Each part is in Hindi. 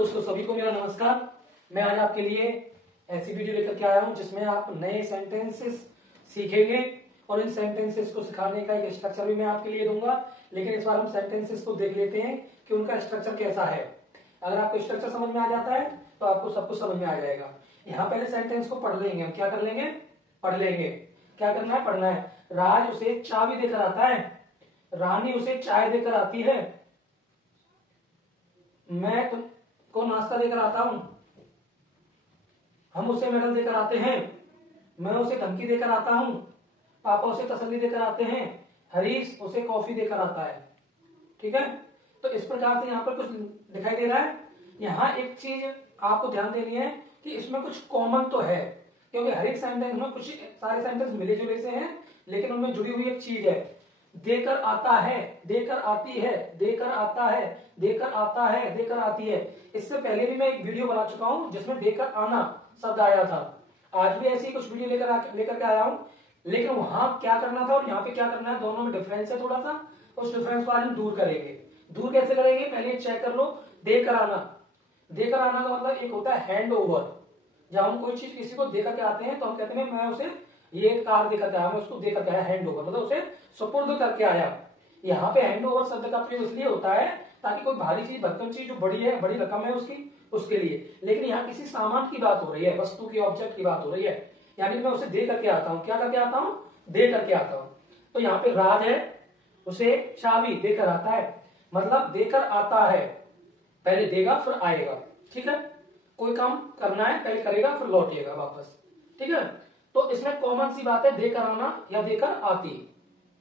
दोस्तों, सभी को मेरा नमस्कार। मैं आज आपके लिए ऐसी वीडियो लेकर के आया हूं जिसमें आप नए सेंटेंसेस सीखेंगे और इन सेंटेंसेस को सिखाने का एक स्ट्रक्चर भी मैं आपके लिए दूंगा। लेकिन इस बार हम सेंटेंसेस को देख लेते हैं कि उनका स्ट्रक्चर कैसा है। अगर आपको स्ट्रक्चर समझ में आ जाता है तो आपको सब कुछ समझ में आ जाएगा। यहाँ पहले सेंटेंस को पढ़ लेंगे। हम क्या कर लेंगे? पढ़ लेंगे। क्या करना है? पढ़ना है। राज उसे चाबी देकर आता है, रानी उसे चाय देकर आती है, मैं तुमको नाश्ता देकर आता हूं, हम उसे मेडल देकर आते हैं, मैं उसे धमकी देकर आता हूं, पापा उसे तसल्ली देकर आते हैं, हरीश उसे कॉफी देकर आता है। ठीक है, तो इस प्रकार से यहाँ पर कुछ दिखाई दे रहा है। यहाँ एक चीज आपको ध्यान देनी है कि इसमें कुछ कॉमन तो है, क्योंकि हर एक सेंटेंस में कुछ सारे सेंटेंस मिले जुले से हैं, लेकिन उनमें जुड़ी हुई एक चीज है। देकर आता है, देकर आती है, देकर आता है, देकर आता है, देकर आती है। इससे पहले भी मैं एक वीडियो बना चुका हूं जिसमें देकर आना शब्द आया था। आज भी ऐसी कुछ वीडियो लेकर के आया हूं, लेकिन वहां क्या करना था और यहाँ पे क्या करना है, दोनों में डिफरेंस है थोड़ा सा। उस डिफरेंस को आज हम दूर करेंगे। दूर कैसे करेंगे? पहले चेक कर लो। देकर आना, देकर आना का मतलब एक होता है हैंड ओवर। जब हम कोई चीज किसी को देकर के आते हैं तो हम कहते हैं मैं उसे ये कार देकर के आया, मैं उसको देकर के आया। हैंड ओवर मतलब उसे सुपुर्द करके आया। यहाँ पे हैंड ओवर शब्द का प्रयोग इसलिए होता है ताकि कोई भारी चीज, भरकम चीज जो बड़ी है, बड़ी रकम है उसकी, उसके लिए। लेकिन यहाँ किसी सामान की बात हो रही है, वस्तु की, ऑब्जेक्ट की बात हो रही है। यानी मैं उसे दे करके आता हूँ। क्या करके आता हूँ? दे करके आता हूँ। तो यहाँ पे राज है, उसे चाबी देकर आता है, मतलब देकर आता है। पहले देगा फिर आएगा। ठीक है, कोई काम करना है, पहले करेगा फिर लौटेगा वापस। ठीक है, तो इसमें कॉमन सी बात है, देकर आना या देकर आती,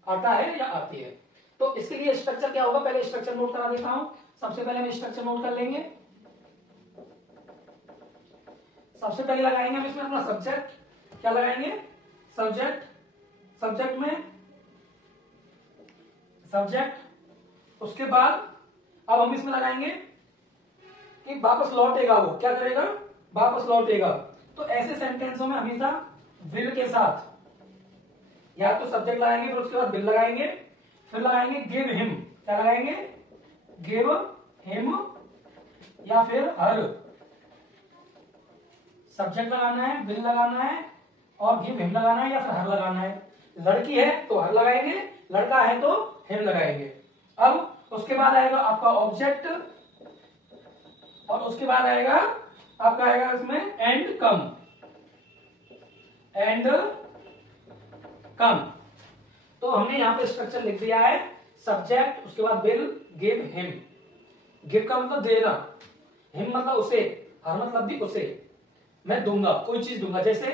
आता है या आती है। तो इसके लिए स्ट्रक्चर क्या होगा, पहले स्ट्रक्चर नोट करा देता हूं। सबसे पहले हम स्ट्रक्चर नोट कर लेंगे। सबसे पहले लगाएंगे हम इसमें अपना सब्जेक्ट। क्या लगाएंगे? सब्जेक्ट। सब्जेक्ट में सब्जेक्ट। उसके बाद अब हम इसमें लगाएंगे कि वापस लौटेगा। वो क्या करेगा? वापस लौटेगा। तो ऐसे सेंटेंसों में हमेशा विल के साथ या तो सब्जेक्ट लगाएंगे, फिर उसके बाद विल लगाएंगे, फिर लगाएंगे गिव हिम। क्या लगाएंगे? गिव हिम या फिर हर। सब्जेक्ट लगाना है, विल लगाना है और गिव हिम लगाना है या फिर हर लगाना है। लड़की है तो हर लगाएंगे, लड़का है तो हिम लगाएंगे। अब उसके बाद आएगा आपका ऑब्जेक्ट और उसके बाद आएगा आपका आएगा इसमें एंड कम। And come. तो हमने यहां पे स्ट्रक्चर लिख दिया है। सब्जेक्ट, उसके बाद विल, गिव हिम। गिव का मतलब देना, हिम मतलब उसे, हर मतलब भी उसे। मैं दूंगा, कोई चीज दूंगा। जैसे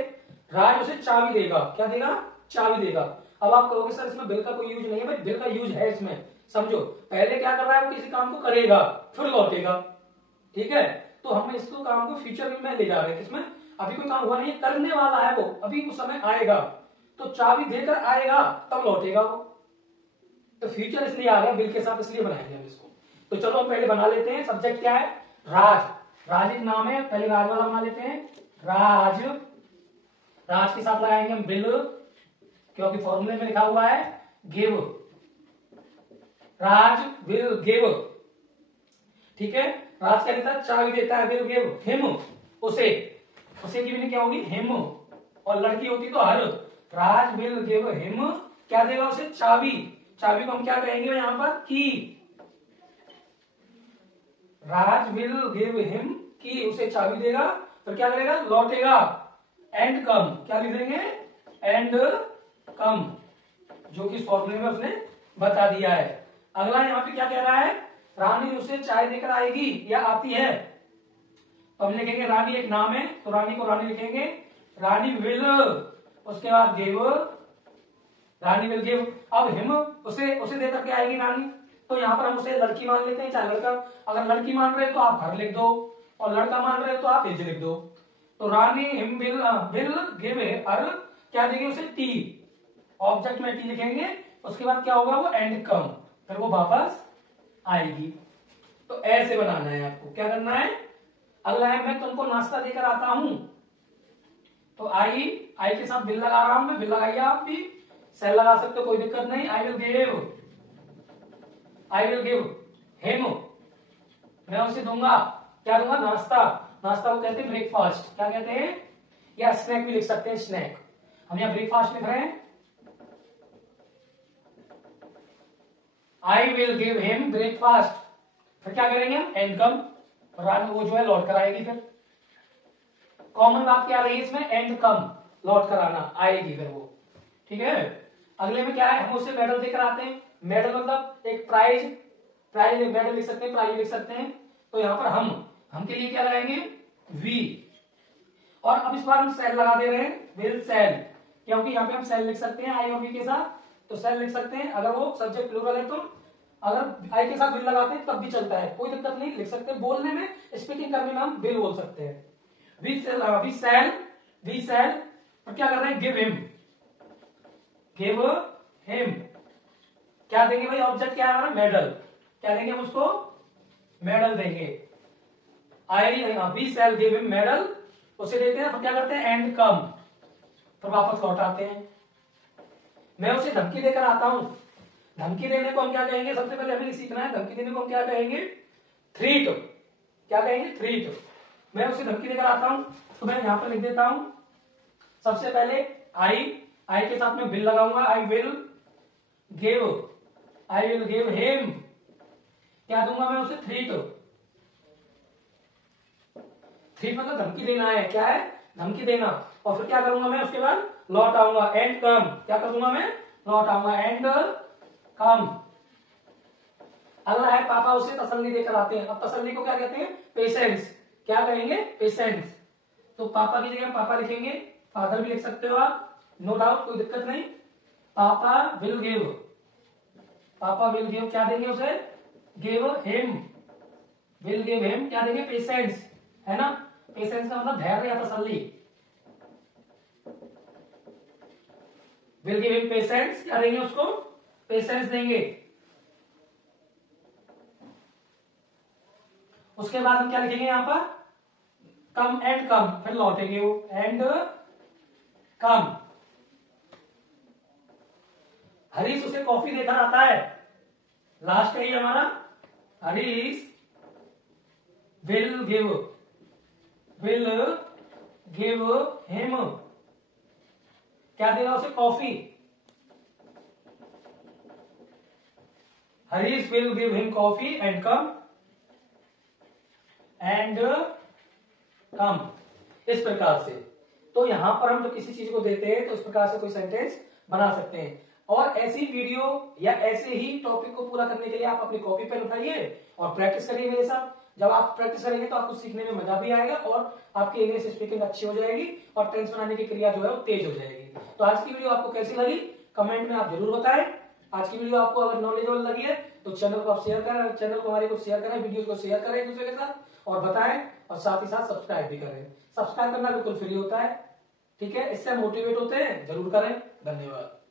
राज उसे चाबी देगा। क्या देगा? चाबी देगा। अब आप कहोगे सर इसमें बिल का कोई यूज नहीं है। भाई बिल का यूज है इसमें। समझो, पहले क्या कर रहा है, वो किसी काम को करेगा फिर लौटेगा। ठीक है, तो हम इसको काम को फ्यूचर में ले जा रहे हैं। किसमें? अभी कोई काम हुआ नहीं है, करने वाला है वो, अभी वो समय आएगा। तो चाबी देकर आएगा तब लौटेगा वो। तो फ्यूचर इसलिए आ गया बिल के साथ, इसलिए बनाएंगे हम इसको। तो चलो हम पहले बना लेते हैं। सब्जेक्ट क्या है? राज। राज एक नाम है, पहले राज वाला बना लेते हैं। राज। राज के साथ लगाएंगे हम बिल, क्योंकि फॉर्मूले में लिखा हुआ है गिव। Raj will give. ठीक है, राज क्या देता है? चाबी देता है। विल गिव हिम, उसे। उसे की भी क्या होगी? हिम। और लड़की होती तो हर। राज विल गिव हिम, क्या देगा उसे? चाबी। चाबी को हम क्या कहेंगे यहां पर? की। राज विल गिव हिम की, उसे चाबी देगा, फिर क्या करेगा? लौटेगा। And come. क्या लिख देंगे? एंड कम, जो कि फॉर्मूले में उसने बता दिया है। अगला यहाँ पे क्या कह रहा है? रानी उसे चाय देकर आएगी या आती है। तो हम लिखेंगे रानी एक नाम है तो रानी को रानी लिखेंगे। रानी विल, उसके बाद गिव, रानी विल गिव। अब हिम, उसे देकर के आएगी रानी, तो यहाँ पर हम उसे लड़की मान लेते हैं चाहे लड़का। अगर लड़की मान रहे तो आप हर लिख दो और लड़का मान रहे तो आप इज लिख दो। तो रानी हिम विल गिव हर, क्या देंगे उसे? टी। ऑब्जेक्ट में टी लिखेंगे, उसके बाद क्या होगा? वो एंड कम, फिर वो वापस आएगी। तो ऐसे बनाना है आपको। क्या करना है? अगला है मैं तुमको नाश्ता देकर आता हूं। तो आई के साथ बिल लगा रहा हूं मैं, बिल लगाइए आप भी, सेल लगा सकते हो, कोई दिक्कत नहीं। आई विल गिव हिम, मैं उसे दूंगा। क्या दूंगा, नाश्ता। नाश्ता को कहते हैं ब्रेकफास्ट, क्या कहते हैं, या स्नैक भी लिख सकते हैं, स्नैक। हम यहाँ ब्रेकफास्ट लिख रहे हैं, I will give him breakfast. फिर क्या करेंगे हम, एंड कम, वो जो है लौट कर आएगी। फिर कॉमन बात क्या आ रही है इसमें, एंड कम, लौट कर आना, आएगी फिर वो, ठीक है। अगले में क्या है, हम उसे मेडल देकर आते हैं। मेडल मतलब एक प्राइज, प्राइज मेडल लिख सकते हैं, प्राइज लिख सकते हैं। तो यहां पर हम के लिए क्या लगाएंगे, वी। और अब इस बार हम सेल लगा दे रहे हैं, विल सेल, क्योंकि यहाँ पे हम सेल लिख सकते हैं आई और वी के साथ, तो सेल लिख सकते हैं। अगर वो सब्जेक्ट प्लूरल है तो अगर आई के साथ विल लगाते हैं तब भी चलता है, कोई दिक्कत नहीं, लिख सकते हैं। बोलने में, स्पीकिंग करने में हम विल बोल सकते हैं। वी सेल, और क्या कर रहे हैं, गिव हिम, क्या देंगे भाई, ऑब्जेक्ट क्या है हमारा, मेडल। क्या देंगे हम उसको, मेडल देंगे। We shall give him medal, उसे देते हैं। तो क्या करते हैं, एंड कम, फिर वापस लौट आते हैं। मैं उसे धमकी देकर आता हूं। धमकी देने को हम क्या कहेंगे, सबसे पहले हमें सीखना है, धमकी देने को हम क्या कहेंगे, थ्रीट। क्या कहेंगे, थ्रीट। मैं उसे धमकी देकर आता हूं, तो मैं यहां पर लिख देता हूं, सबसे पहले आई के साथ में विल लगाऊंगा, आई विल गिव हिम, क्या दूंगा मैं उसे, थ्रीट। थ्रीट मतलब धमकी देना है, क्या है, धमकी देना। और फिर क्या करूंगा मैं, उसके बाद लौट आऊंगा, एंड कम, क्या करूंगा मैं, लौट आऊंगा, एंड कम। अगला है, पापा उसे तसल्ली देकर आते हैं। अब तसल्ली को क्या कहते हैं, पेशेंस। क्या कहेंगे, पेशेंस। तो पापा की जगह पापा लिखेंगे, फादर भी लिख सकते हो आप, नो डाउट, कोई दिक्कत नहीं। पापा विल गिव, क्या देंगे उसे, give him, will give him, क्या देंगे, पेशेंस, है ना। पेशेंस का मतलब धैर्य या तसल्ली। विल गिव हिम पेशेंस, क्या देंगे उसको, पेशेंस देंगे। उसके बाद हम क्या लिखेंगे यहां पर, कम एंड कम, फिर लौटेंगे वो, एंड कम। हरीश उसे कॉफी देकर आता है, लास्ट है ये हमारा, हरीश विल गिव हिम, क्या देगा उसे, coffee. Harish will give him coffee and come, इस प्रकार से। तो यहां पर हम जो किसी चीज को देते हैं तो इस प्रकार से कोई सेंटेंस बना सकते हैं। और ऐसी वीडियो या ऐसे ही टॉपिक को पूरा करने के लिए आप अपनी कॉपी पेन उठाइए और प्रैक्टिस करिए मेरे साथ। जब आप प्रैक्टिस करेंगे तो आपको सीखने में मजा भी आएगा और आपकी इंग्लिश स्पीकिंग अच्छी हो जाएगी और टेंस बनाने की क्रिया जो है वो तेज हो जाएगी। तो आज की वीडियो आपको कैसी लगी कमेंट में आप जरूर बताएं। आज की वीडियो आपको अगर नॉलेजेबल लगी है तो चैनल को आप शेयर करें, चैनल को हमारे को शेयर करें, वीडियो को शेयर करें एक दूसरे के साथ और बताएं और साथ ही साथ सब्सक्राइब भी करें। सब्सक्राइब करना बिल्कुल फ्री होता है, ठीक है, इससे मोटिवेट होते हैं, जरूर करें। धन्यवाद।